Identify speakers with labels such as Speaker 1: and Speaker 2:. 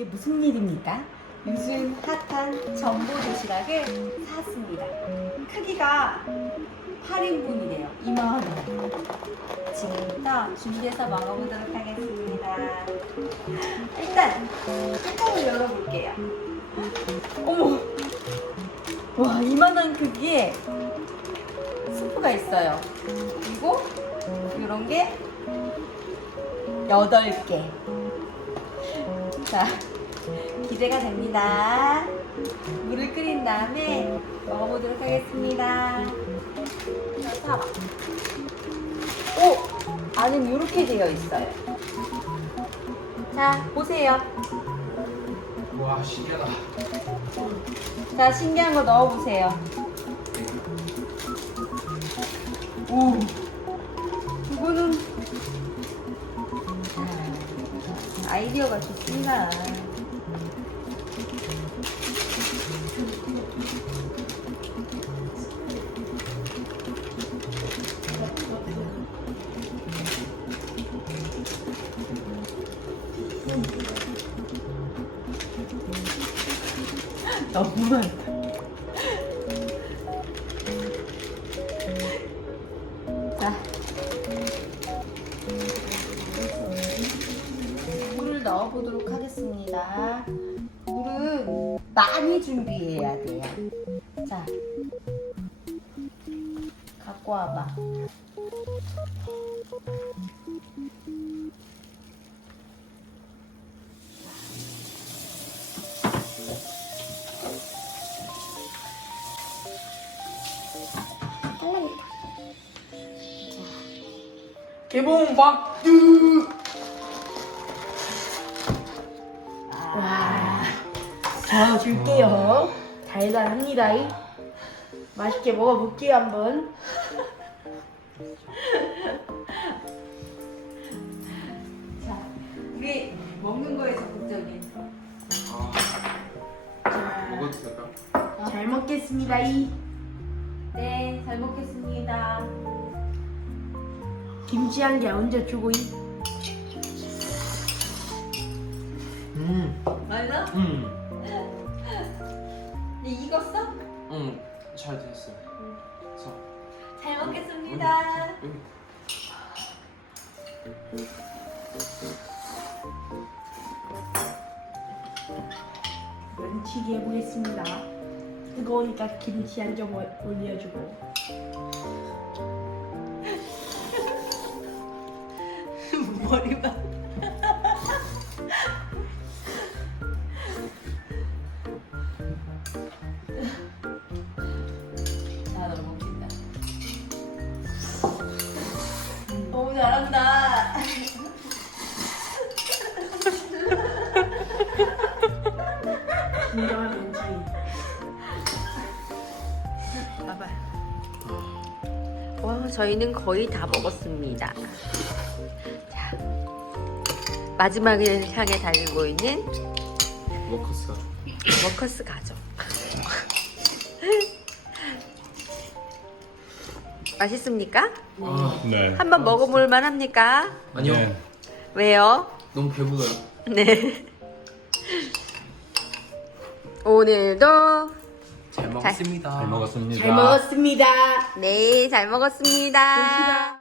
Speaker 1: 이게 무슨 일입니까? 요즘 핫한 전보 도시락을 샀습니다. 크기가 8인분이래요. 이만한 지금부터 준비해서 먹어보도록 하겠습니다. 일단 뚜껑을 열어볼게요. 어머! 와, 이만한 크기에 스프가 있어요. 그리고 이런 게 8개. 자, 기대가 됩니다. 물을 끓인 다음에 먹어보도록 하겠습니다. 자, 사봐. 오! 안은 이렇게 되어 있어요. 자, 보세요.
Speaker 2: 와 신기하다.
Speaker 1: 자, 신기한 거 넣어보세요. 오, 아, 아이디어가 좋습니다. 너무 많다. 넣어보도록 하겠습니다. 물은 많이 준비해야 돼요. 자. 갖고 와봐.
Speaker 2: 개봉 박두.
Speaker 3: 자 줄게요. 달달합니다. 이. 맛있게 먹어볼게요 한번.
Speaker 1: 자, 우리 먹는 거에 적극적인.
Speaker 2: 아 먹어도 될까?
Speaker 3: 잘 먹겠습니다. 이.
Speaker 1: 네, 잘 먹겠습니다.
Speaker 3: 김치 한 개 얹어 주고 이.
Speaker 2: 잘 됐어. 자,
Speaker 1: 잘 먹겠습니다.
Speaker 2: 음.
Speaker 3: 면치기 해보겠습니다. 뜨거우니까 김치 한 점 올려주고.
Speaker 1: 머리만. 잘한다.
Speaker 3: 진정한 면치기.
Speaker 1: 와, 저희는 거의 다 먹었습니다. 자, 마지막을 향해 달리고 있는
Speaker 2: 워커스가
Speaker 1: 워커스 가족. 맛있습니까?
Speaker 2: 아,
Speaker 4: 네.
Speaker 1: 한번 먹어볼 만합니까?
Speaker 2: 아니요,
Speaker 4: 네.
Speaker 1: 왜요?
Speaker 2: 너무 배불러요.
Speaker 1: 네. 오늘도
Speaker 2: 잘 먹었습니다.
Speaker 4: 잘 먹었습니다.
Speaker 3: 잘 먹었습니다.
Speaker 1: 네, 잘 먹었습니다.